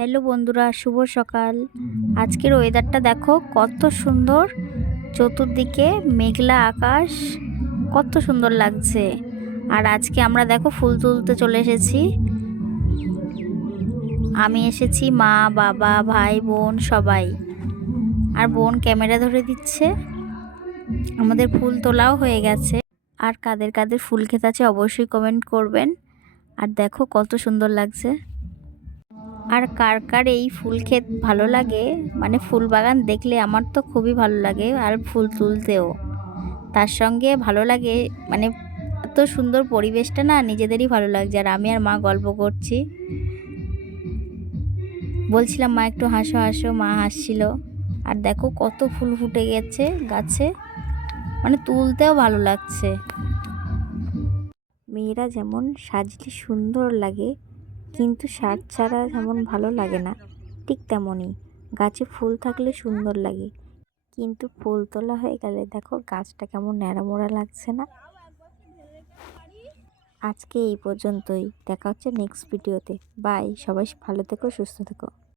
Hello বন্ধুরা, শুভ সকাল। আজকের ওয়েদারটা দেখো কত সুন্দর, চতুর্দিকে মেঘলা আকাশ, কত সুন্দর লাগছে। আর আজকে আমরা দেখো ফুল তুলতে চলে এসেছি। আমি এসেছি, মা বাবা ভাই বোন সবাই। আর বোন ক্যামেরা ধরে দিচ্ছে। আমাদের ফুল তোলাও হয়ে গেছে। আর কাদের কাদের ফুল ক্ষেত আছে অবশ্যই কমেন্ট করবেন। আর দেখো কত সুন্দর লাগছে। আর কার কার এই ফুল ক্ষেত ভালো লাগে, মানে ফুল বাগান দেখলে আমার তো খুবই ভালো লাগে। আর ফুল তুলতেও তার সঙ্গে ভালো লাগে, মানে এত সুন্দর পরিবেশটা না, নিজেদেরই ভালো লাগছে। আর আমি আর মা গল্প করছি, বলছিলাম মা একটু হাসো হাসো, মা হাসছিল। আর দেখো কত ফুল ফুটে গেছে গাছে, মানে তুলতেও ভালো লাগছে। মেয়েরা যেমন সাজলে সুন্দর লাগে, কিন্তু সাজ ছাড়া যেমন ভালো লাগে না, ঠিক তেমনই গাছে ফুল থাকলে সুন্দর লাগে, কিন্তু ফুল তোলা হয়ে গেলে দেখো গাছটা কেমন ন্যাড়ামোড়া লাগছে না। আজকে এই পর্যন্তই, দেখা হচ্ছে নেক্সট ভিডিওতে। বাই, সবাই ভালো থেকো, সুস্থ থেকো।